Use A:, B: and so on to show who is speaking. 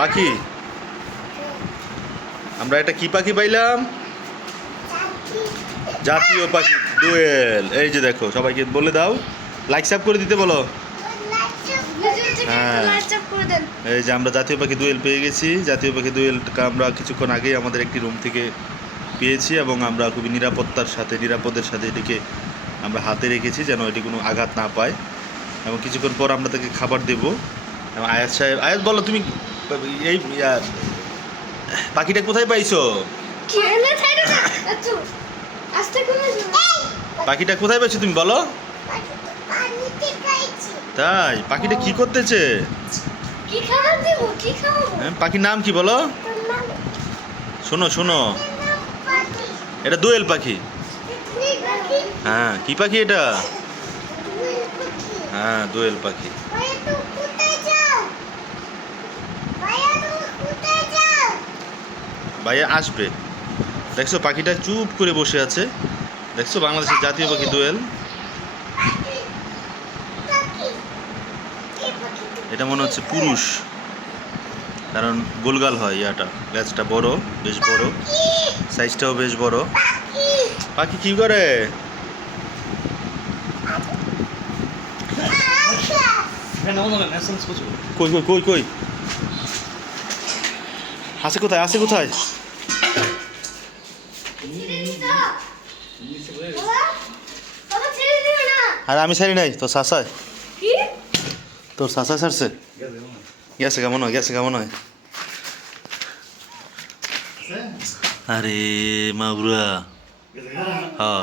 A: পাখি? আমরা এটা কি পাখি পাইলাম? জাতীয় পাখি দোয়েল এই যে দেখো, সবাইকে বলে দাও। লাইক সাব করে দিতে বলো। হ্যাঁ। এই যে আমরা জাতীয় পাখি দোয়েল পেয়ে গেছি। জাতীয় পাখি দোয়েলটা আমরা কিছুক্ষণ আগেই আমাদের একটি রুম থেকে পেয়েছি এবং আমরা খুবই নিরাপত্তার সাথে, নিরাপদের সাথে এটিকে আমরা হাতে রেখেছি যেন এটি কোনো আঘাত না পায়। এবং কিছুক্ষণ পর আমরা তাকে খাবার দেবো। এবং আয়াত সাহেব, আয়াত বলো, তুমি এই পাখিটা কোথায় পাইছো? পাখিটা কোথায় পাইছো তুমি বলো? তাই? পাখিটা কি করতেছে?
B: কি খাবার দেবো? কি খাব
A: হ্যাঁ, পাখির নাম কি বলো? শোনো শোনো। এটা দোয়েল পাখি। হ্যাঁ কি পাখি এটা? হ্যাঁ দোয়েল পাখি। ভাইয়া আসবে। দেখছ, পাখিটা চুপ করে বসে আছে। দেখছ, বাংলাদেশের জাতীয় পাখি দোয়েল। এটা মনে হচ্ছে পুরুষ। কারণ গোলগাল হয় ইয়াটা। গাছটা বড়, বেশ বড়। সাইজটাও বেশ বড়। পাখি কি করে? কই কই কই কই? আছে কোথায়? আছে কোথায়? আর আমি ছাড়ি নাই তোর শাসায় তোর শাসা ছাড়ছে? গেছে কেমন হয় গেছে কেমন হয়? আরে মাগুরা। হ্যাঁ